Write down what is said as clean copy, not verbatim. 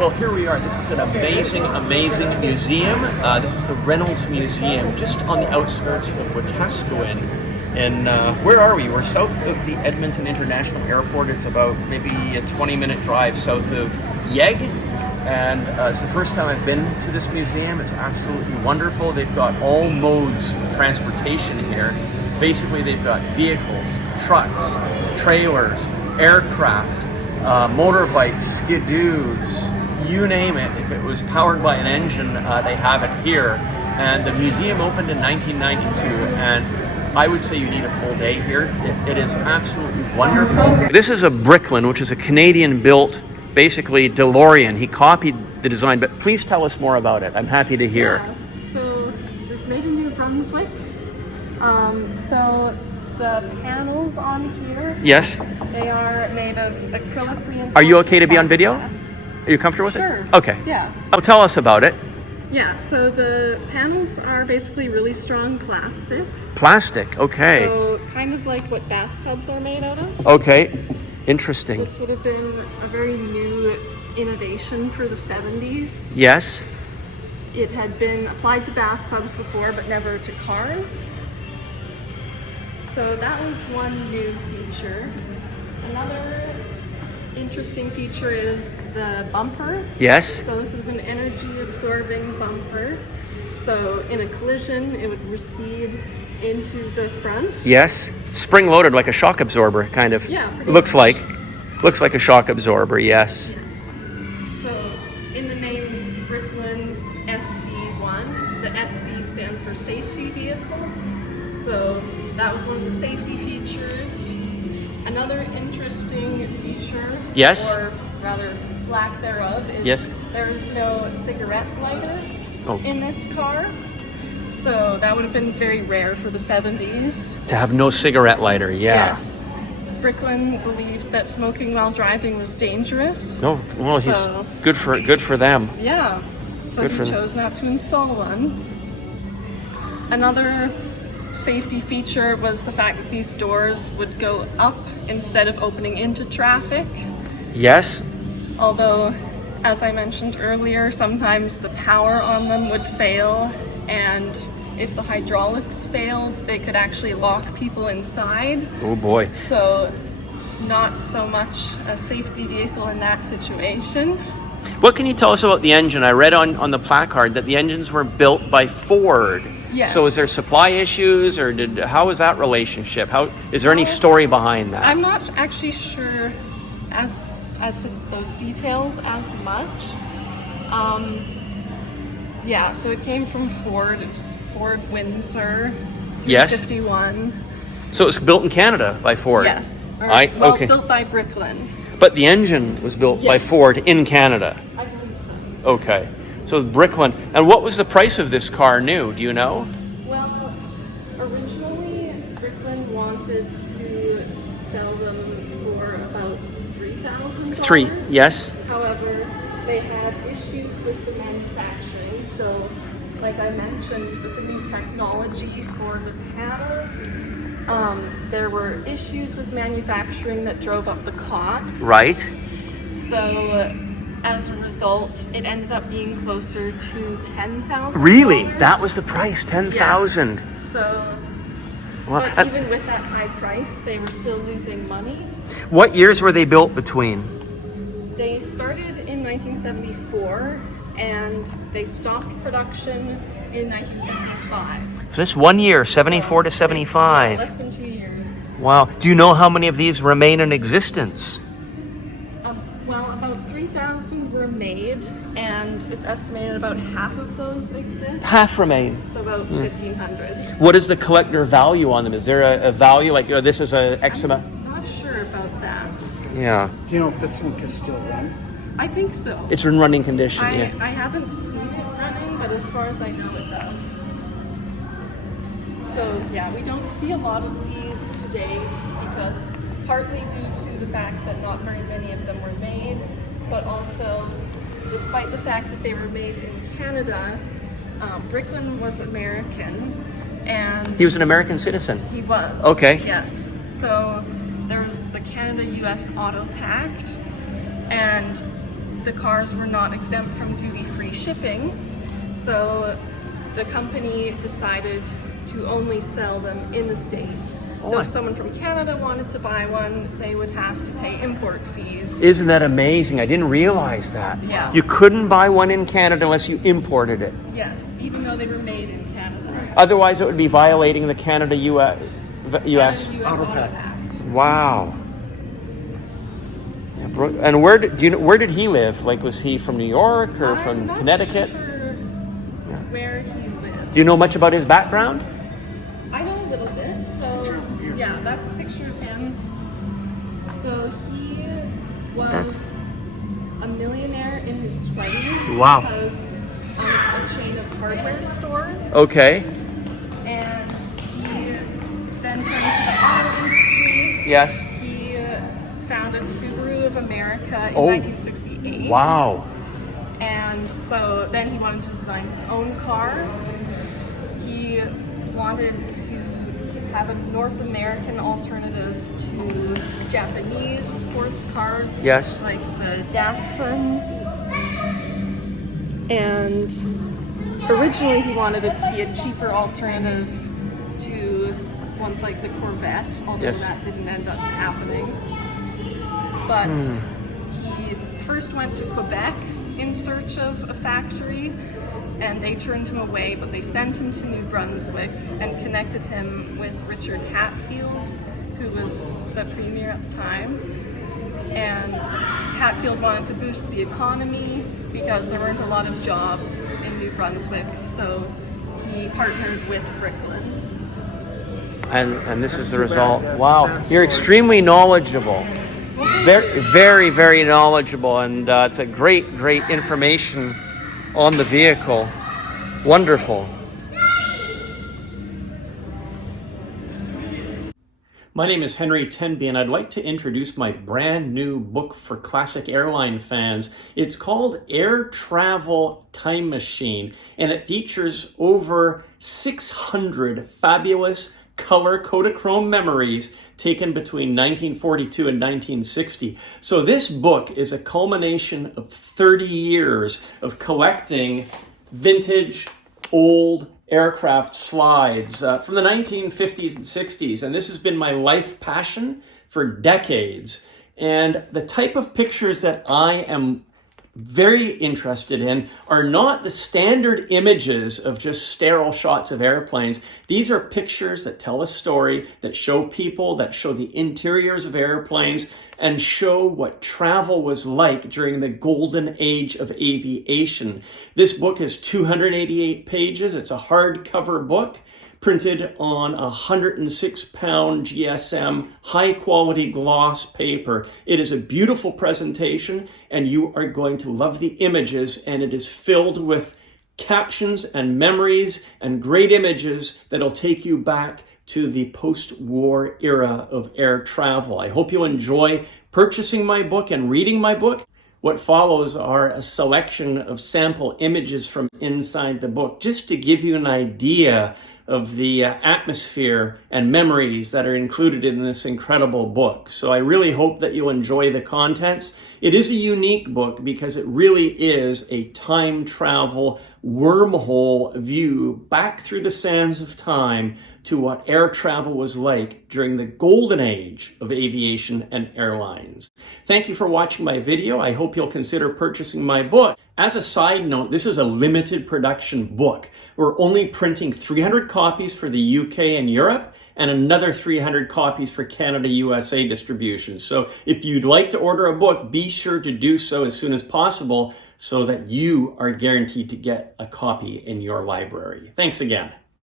Well, here we are. This is an amazing, amazing museum. This is the Reynolds Museum, just on the outskirts of Wetaskiwin. And where are we? We're south of the Edmonton International Airport. It's about maybe a 20-minute drive south of Yeg. And it's the first time I've been to this museum. It's absolutely wonderful. They've got all modes of transportation here. Basically, they've got vehicles, trucks, trailers, aircraft, motorbikes, skidoos, you name it. If it was powered by an engine, they have it here. And the museum opened in 1992, and I would say you need a full day here. It is absolutely wonderful. This is a Bricklin, which is a Canadian-built, basically DeLorean. He copied the design, but please tell us more about it. I'm happy to hear. Yeah, so it was made in New Brunswick. So the panels on here, yes, they are made of acrylic reinforced. Are you okay to be on video? Glass. Are you comfortable with Sure. it? Okay. Yeah. Oh, tell us about it. Yeah, so the panels are basically really strong plastic. Plastic, okay. So kind of like what bathtubs are made out of. Okay, interesting. This would have been a very new innovation for the 70s. Yes. It had been applied to bathtubs before, but never to cars. So that was one new feature. Another interesting feature is the bumper. Yes. So this is an energy absorbing bumper. So in a collision, it would recede into the front. Yes. Spring loaded like a shock absorber, kind of. Yeah. Looks like a shock absorber, yes. Yes. So in the name Bricklin SV-1, the SV stands for safety vehicle. So that was one of the safety features. Another interesting feature, yes, or rather lack thereof, is yes, there is no cigarette lighter oh. in this car. So that would have been very rare for the 70s. To have no cigarette lighter, yeah. Yes. Bricklin believed that smoking while driving was dangerous. No, well, so, he's good for them. Yeah. So good he chose not to install one. Another safety feature was the fact that these doors would go up instead of opening into traffic. Yes. Although, as I mentioned earlier, sometimes the power on them would fail, and if the hydraulics failed, they could actually lock people inside. Oh boy. So, not so much a safety vehicle in that situation. What can you tell us about the engine? I read on the placard that the engines were built by Ford. Yes. So is there supply issues, or how is that relationship? How is there any story behind that? I'm not actually sure as to those details as much. Yeah, so it came from Ford. It was Ford Windsor 351. Yes. So it was built in Canada by Ford. Yes. Okay. Built by Bricklin. But the engine was built by Ford in Canada. I believe so. Okay. So Bricklin. And what was the price of this car new? Do you know? Well, originally Bricklin wanted to sell them for about $3,000. Yes. However, they had issues with the manufacturing. So, like I mentioned, with the new technology for the panels, there were issues with manufacturing that drove up the cost. Right. So, as a result, it ended up being closer to $10,000. Really? That was the price, $10,000. Yes. So, well, but even with that high price, they were still losing money. What years were they built between? They started in 1974, and they stopped production in 1975. So that's 1 year, 74 to 75. Less than 2 years. Wow. Do you know how many of these remain in existence? Well, about 3,000 were made, and it's estimated about half of those exist. Half remain. So about 1,500. What is the collector value on them? Is there a value, like this is a X amount? I'm not sure about that. Yeah. Do you know if this one can still run? I think so. It's in running condition, I yeah. haven't seen it running, but as far as I know, it does. So yeah, we don't see a lot of these today because partly due to the fact that not very many of them were made, but also despite the fact that they were made in Canada, Bricklin was American, and He was an American citizen. he was. Okay. Yes. So there was the Canada-U.S. Auto Pact, and the cars were not exempt from duty-free shipping, so the company decided to only sell them in the States. So if someone from Canada wanted to buy one, they would have to pay import fees. Isn't that amazing? I didn't realize that. Yeah. You couldn't buy one in Canada unless you imported it. Yes, even though they were made in Canada. Otherwise, it would be violating the Canada-US. US Auto Pact. Wow. Yeah, and where did he live? Like, was he from New York or from Connecticut? I'm not sure where he lived. Do you know much about his background? I know a little bit, so yeah, that's a picture of him. So he was a millionaire in his 20s Wow. because of a chain of hardware stores. Okay. And he then turned to the auto industry. Yes. He founded Subaru of America in 1968. Wow. And so then he wanted to design his own car. He wanted to have a North American alternative to Japanese sports cars. Yes. Like the Datsun. And originally he wanted it to be a cheaper alternative to ones like the Corvette, although that didn't end up happening. But he first went to Quebec in search of a factory, and they turned him away, but they sent him to New Brunswick and connected him with Richard Hatfield, who was the premier at the time. And Hatfield wanted to boost the economy because there weren't a lot of jobs in New Brunswick, so he partnered with Bricklin. And this is the result. Wow, you're extremely knowledgeable. Very, very, very knowledgeable, and it's a great information on the vehicle. Wonderful. My name is Henry Tenby, and I'd like to introduce my brand new book for classic airline fans. It's called Air Travel Time Machine, and it features over 600 fabulous color Kodachrome memories taken between 1942 and 1960. So this book is a culmination of 30 years of collecting vintage, old aircraft slides from the 1950s and 60s. And this has been my life passion for decades. And the type of pictures that I am very interested in are not the standard images of just sterile shots of airplanes. These are pictures that tell a story, that show people, that show the interiors of airplanes, and show what travel was like during the golden age of aviation. This book is 288 pages. It's a hardcover book, printed on a 106-pound GSM high-quality gloss paper. It is a beautiful presentation, and you are going to love the images, and it is filled with captions and memories and great images that'll take you back to the post-war era of air travel. I hope you enjoy purchasing my book and reading my book. What follows are a selection of sample images from inside the book, just to give you an idea of the atmosphere and memories that are included in this incredible book. So I really hope that you'll enjoy the contents. It is a unique book because it really is a time travel wormhole view back through the sands of time to what air travel was like during the golden age of aviation and airlines. Thank you for watching my video. I hope you'll consider purchasing my book. As a side note, this is a limited production book. We're only printing 300 copies for the UK and Europe, and another 300 copies for Canada, USA distribution. So if you'd like to order a book, be sure to do so as soon as possible so that you are guaranteed to get a copy in your library. Thanks again.